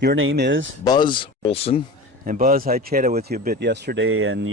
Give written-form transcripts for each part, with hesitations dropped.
Your name is? Buzz Olson. And Buzz, I chatted with you a bit yesterday, and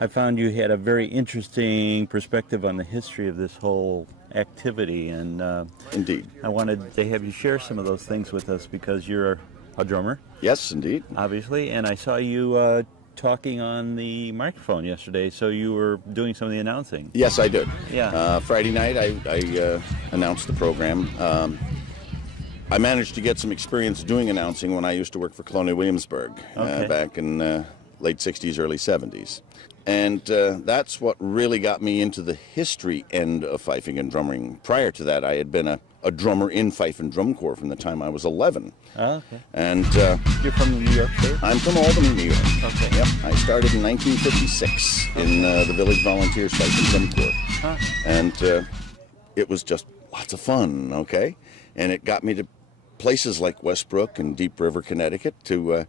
I found you had a very interesting perspective on the history of this whole activity, and Indeed. I wanted to have you share some of those things with us because you're a drummer. Yes, indeed. Obviously, and I saw you talking on the microphone yesterday, so you were doing some of the announcing. Yes, I did. Yeah. Friday night, I announced the program. I managed to get some experience doing announcing when I used to work for Colonial Williamsburg back in late 60s, early 70s. And that's what really got me into the history end of fifing and drumming. Prior to that, I had been a drummer in Fife and Drum Corps from the time I was 11. Oh, okay. And you're from New York State? I'm from Albany, New York. Okay. Yep. I started in 1956 in the Village Volunteers Fife and Drum Corps. Huh. And it was just lots of fun, okay? And it got me to places like Westbrook and Deep River, Connecticut to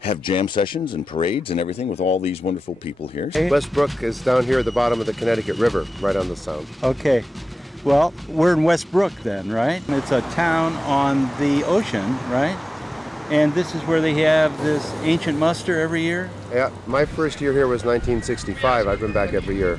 have jam sessions and parades and everything with all these wonderful people here. Westbrook is down here at the bottom of the Connecticut River, right on the Sound. Okay. Well, we're in Westbrook then, right? It's a town on the ocean, right? And this is where they have this ancient muster every year? Yeah, my first year here was 1965. I've been back every year.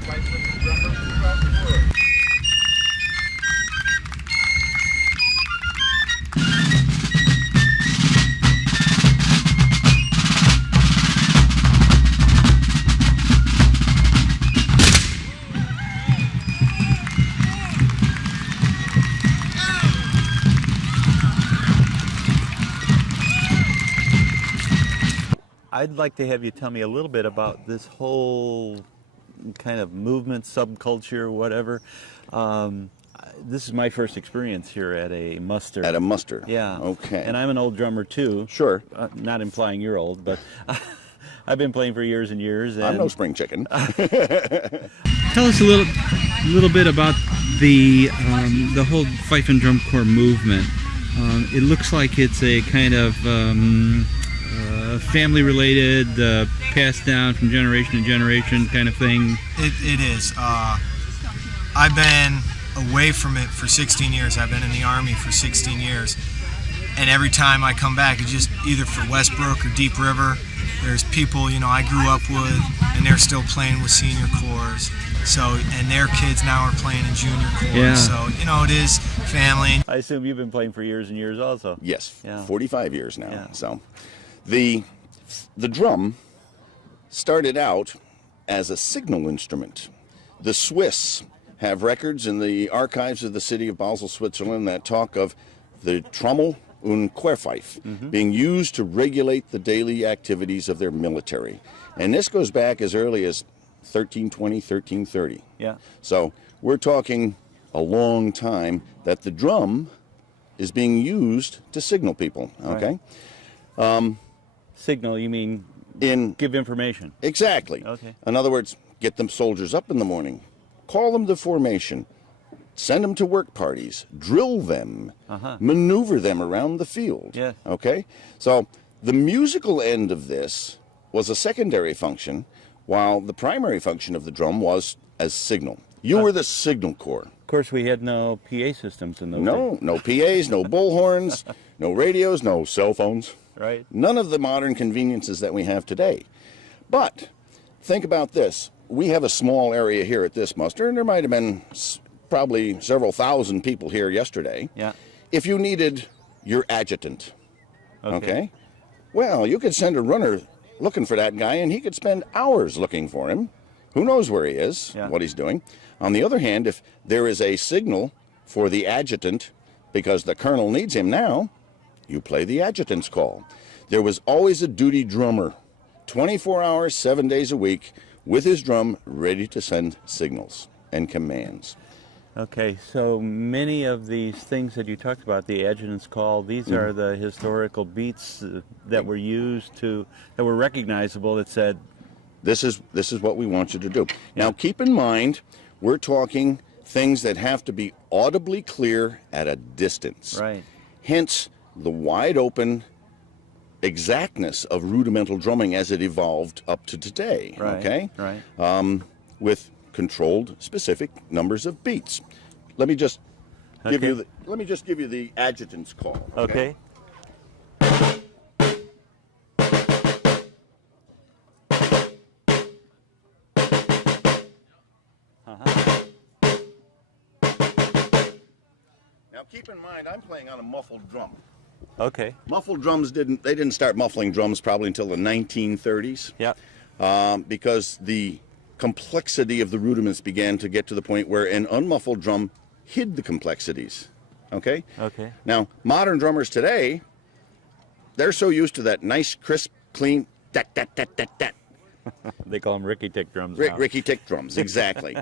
I'd like to have you tell me a little bit about this whole kind of movement, subculture, whatever. This is my first experience here at a muster. At a muster? Yeah. Okay. And I'm an old drummer too. Sure. Not implying you're old, but I've been playing for years and years. And I'm no spring chicken. Tell us a little bit about the whole Fife and Drum Corps movement. It looks like it's a kind of family-related, passed down from generation to generation kind of thing. It is. I've been away from it for 16 years. I've been in the Army for 16 years. And every time I come back, it's just either for Westbrook or Deep River. There's people, I grew up with, and they're still playing with senior corps. So, and their kids now are playing in junior corps. Yeah. So, it is family. I assume you've been playing for years and years also. Yes. Yeah. 45 years now. Yeah. So the drum started out as a signal instrument. The Swiss have records in the archives of the city of Basel, Switzerland, that talk of the Trommel und Querpfeife being used to regulate the daily activities of their military. And this goes back as early as 1320, 1330. Yeah. So we're talking a long time that the drum is being used to signal people, okay? Right. Signal, you mean give information? Exactly. Okay. In other words, get them soldiers up in the morning, call them to formation, send them to work parties, drill them, maneuver them around the field. Yeah. Okay? So the musical end of this was a secondary function, while the primary function of the drum was as signal. You were the signal corps. Of course, we had no PA systems in those days. No PAs, no bullhorns, no radios, no cell phones. Right. None of the modern conveniences that we have today. But think about this. We have a small area here at this muster, and there might have been probably several thousand people here yesterday. Yeah. If you needed your adjutant, okay? Well, you could send a runner looking for that guy, and he could spend hours looking for him. Who knows where he is, what he's doing. On the other hand, if there is a signal for the adjutant because the colonel needs him now, you play the adjutant's call. There was always a duty drummer, 24 hours, 7 days a week, with his drum ready to send signals and commands. Okay, so many of these things that you talked about, the adjutant's call, these are the historical beats that were used that were recognizable that said, this is what we want you to do. Now keep in mind, we're talking things that have to be audibly clear at a distance. right, Hence the wide open exactness of rudimental drumming as it evolved up to today. right, Okay? right. With controlled specific numbers of beats. Let me just give you the adjutant's call. Okay. Now keep in mind, I'm playing on a muffled drum. Okay. Muffled drums didn't start muffling drums probably until the 1930s. Yeah. Because the complexity of the rudiments began to get to the point where an unmuffled drum hid the complexities. Okay? Okay. Now, modern drummers today, they're so used to that nice, crisp, clean, dat, dat, dat, dat, dat. They call them Ricky Tick drums now. Ricky Tick drums, exactly.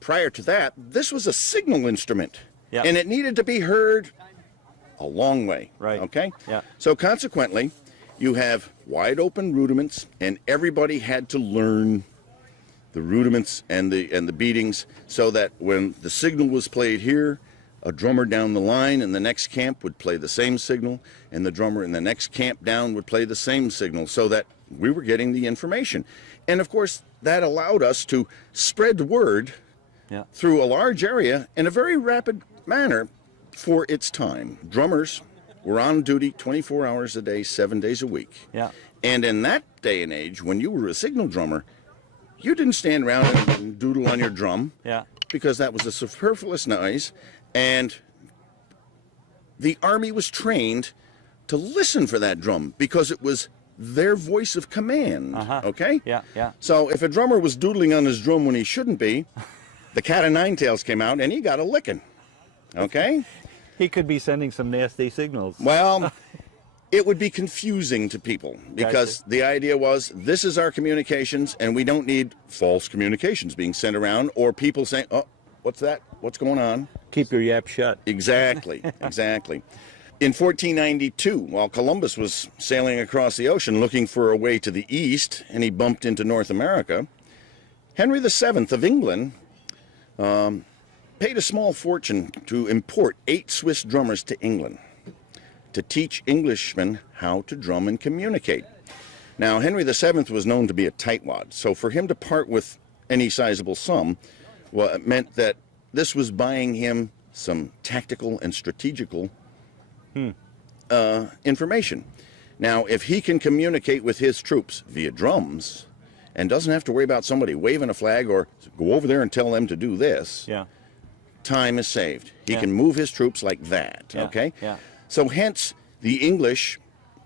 Prior to that, this was a signal instrument. Yeah. And it needed to be heard a long way. Right. Okay? Yeah. So consequently, you have wide open rudiments, and everybody had to learn the rudiments and the beatings, so that when the signal was played here, a drummer down the line in the next camp would play the same signal, and the drummer in the next camp down would play the same signal, so that we were getting the information. And of course, that allowed us to spread the word Yeah. through a large area in a very rapid manner for its time. Drummers were on duty 24 hours a day, 7 days a week. Yeah. And in that day and age, when you were a signal drummer, you didn't stand around and doodle on your drum, Yeah. because that was a superfluous noise, and the Army was trained to listen for that drum because it was their voice of command. Okay? Yeah. Yeah. So if a drummer was doodling on his drum when he shouldn't be, the cat o' nine tails came out and he got a licking. Okay? He could be sending some nasty signals. Well, it would be confusing to people, because the idea was, this is our communications and we don't need false communications being sent around, or people saying, oh, what's that? What's going on? Keep your yap shut. Exactly, exactly. In 1492, while Columbus was sailing across the ocean looking for a way to the east, and he bumped into North America, Henry VII of England paid a small fortune to import 8 Swiss drummers to England to teach Englishmen how to drum and communicate. Now, Henry VII was known to be a tightwad, so for him to part with any sizable sum, well, it meant that this was buying him some tactical and strategical information. Now, if he can communicate with his troops via drums and doesn't have to worry about somebody waving a flag or go over there and tell them to do this, Yeah. time is saved. He Yeah. can move his troops like that, Yeah. okay? Yeah. So hence, the English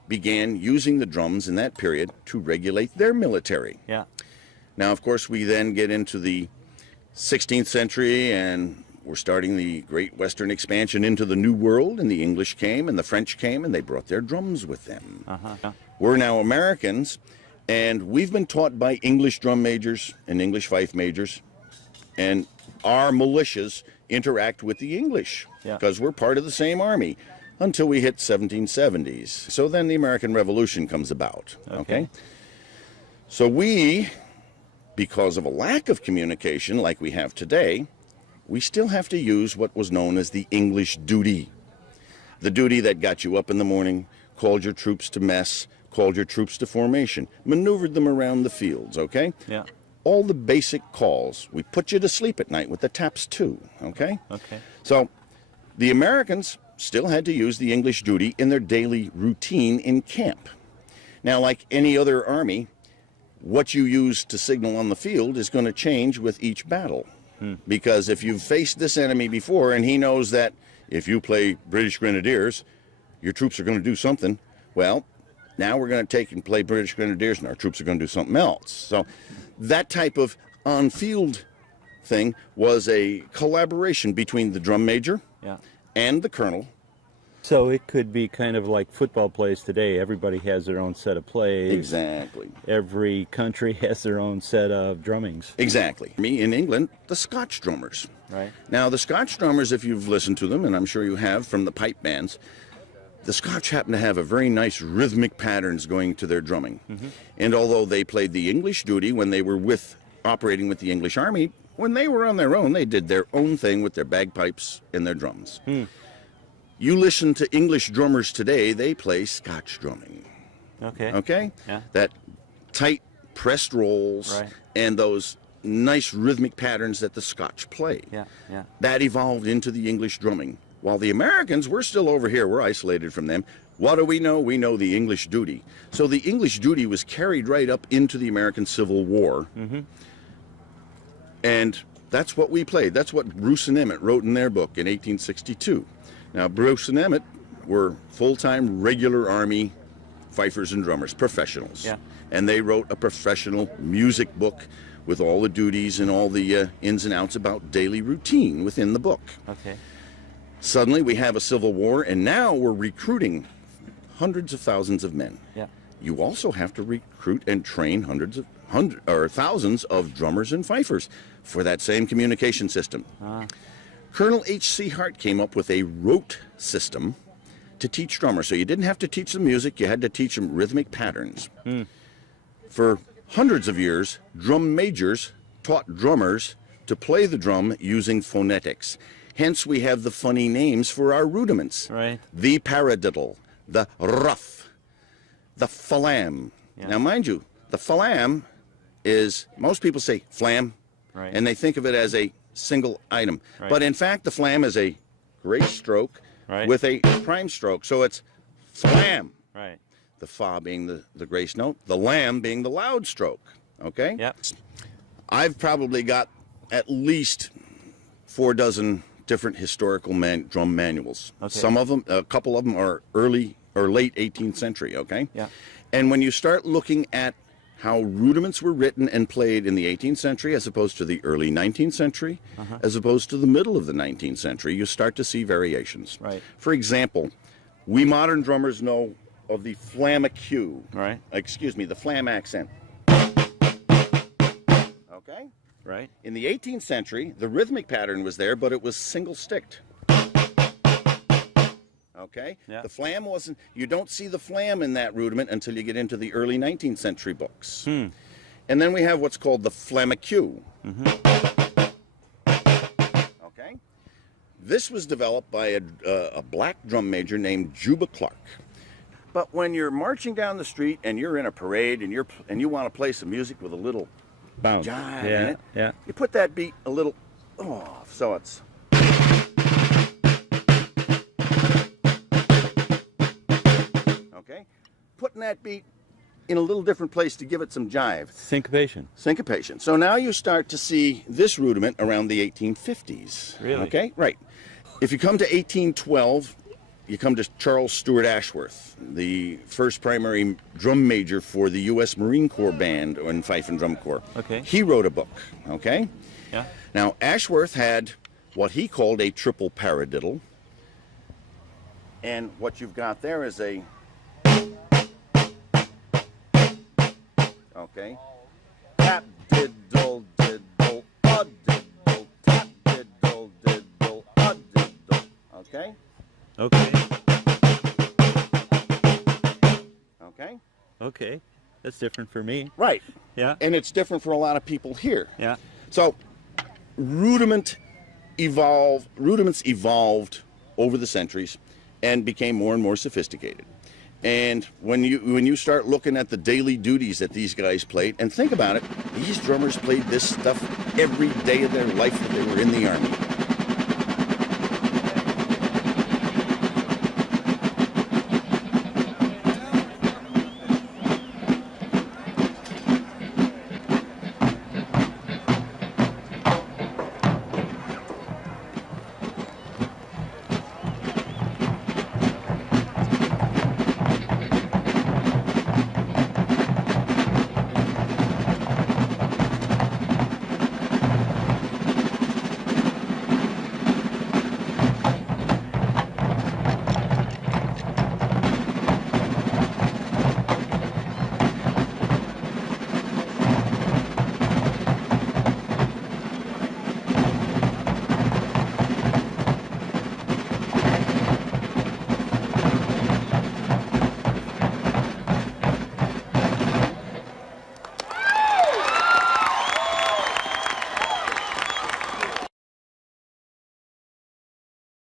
began using the drums in that period to regulate their military. Yeah. Now, of course, we then get into the 16th century, and we're starting the Great Western expansion into the New World, and the English came and the French came, and they brought their drums with them. Uh-huh. We're now Americans, and we've been taught by English drum majors and English fife majors, and our militias interact with the English Yeah. because we're part of the same army until we hit 1770s. So then the American Revolution comes about, okay? So we, because of a lack of communication like we have today, we still have to use what was known as the English duty. The duty that got you up in the morning, called your troops to mess, called your troops to formation, maneuvered them around the fields, okay? Yeah. All the basic calls. We put you to sleep at night with the taps too, okay? Okay. So the Americans still had to use the English duty in their daily routine in camp. Now, like any other army, what you use to signal on the field is going to change with each battle. Because if you've faced this enemy before and he knows that if you play British Grenadiers, your troops are going to do something, well, now we're going to take and play British Grenadiers and our troops are going to do something else. So that type of on-field thing was a collaboration between the drum major Yeah. and the colonel. So it could be kind of like football plays today. Everybody has their own set of plays. Exactly. Every country has their own set of drummings. Exactly. Me in England, the Scotch drummers. Right. Now, the Scotch drummers, if you've listened to them, and I'm sure you have from the pipe bands, the Scotch happen to have a very nice rhythmic patterns going to their drumming. And although they played the English duty when they were operating with the English Army, when they were on their own, they did their own thing with their bagpipes and their drums. You listen to English drummers today, they play Scotch drumming. Okay. Okay? Yeah. That tight pressed rolls Right. and those nice rhythmic patterns that the Scotch play. Yeah, yeah. That evolved into the English drumming. While the Americans, we're still over here, we're isolated from them. What do we know? We know the English duty. So the English duty was carried right up into the American Civil War. And that's what we played. That's what Bruce and Emmett wrote in their book in 1862. Now, Bruce and Emmett were full-time regular Army fifers and drummers, professionals. Yeah. And they wrote a professional music book with all the duties and all the ins and outs about daily routine within the book. Okay. Suddenly we have a civil war, and now we're recruiting hundreds of thousands of men. Yeah. You also have to recruit and train thousands of drummers and fifers for that same communication system. Colonel H.C. Hart came up with a rote system to teach drummers. So you didn't have to teach them music, you had to teach them rhythmic patterns. For hundreds of years, drum majors taught drummers to play the drum using phonetics. Hence, we have the funny names for our rudiments. Right. The paradiddle, the ruff, the flam. Yeah. Now, mind you, the flam is, most people say flam, Right. and they think of it as a single item. Right. But in fact, the flam is a grace stroke Right. with a prime stroke. So it's flam. Right. The fa being the grace note, the lam being the loud stroke. Okay? Yep. I've probably got at least 4 dozen different historical drum manuals. Okay. Some of them, a couple of them are early or late 18th century, okay? Yeah. And when you start looking at how rudiments were written and played in the 18th century as opposed to the early 19th century, as opposed to the middle of the 19th century, you start to see variations. Right. For example, we modern drummers know of the flamacue. Right. Excuse me, the flam accent. Okay? Right. In the 18th century, the rhythmic pattern was there, but it was single-sticked. Okay? Yeah. The flam wasn't, you don't see the flam in that rudiment until you get into the early 19th century books. And then we have what's called the flamacue. Okay? This was developed by a black drum major named Juba Clark. But when you're marching down the street and you're in a parade and you want to play some music with a little Bounce. jive in Yeah. it, Yeah. you put that beat a little off, so it's. Okay? Putting that beat in a little different place to give it some jive. Syncopation. Syncopation. So now you start to see this rudiment around the 1850s. Really? Okay? Right. If you come to 1812, you come to Charles Stewart Ashworth, the first primary drum major for the U.S. Marine Corps Band and Fife and Drum Corps. Okay. He wrote a book, okay? Yeah. Now, Ashworth had what he called a triple paradiddle. And what you've got there is a... Okay? Tap, diddle, diddle, diddle, tap, diddle, diddle, diddle. Okay? Okay. Okay? Okay. That's different for me. Right. Yeah. And it's different for a lot of people here. Yeah. So, rudiments evolved over the centuries and became more and more sophisticated. And when you start looking at the daily duties that these guys played, and think about it, these drummers played this stuff every day of their life that they were in the Army.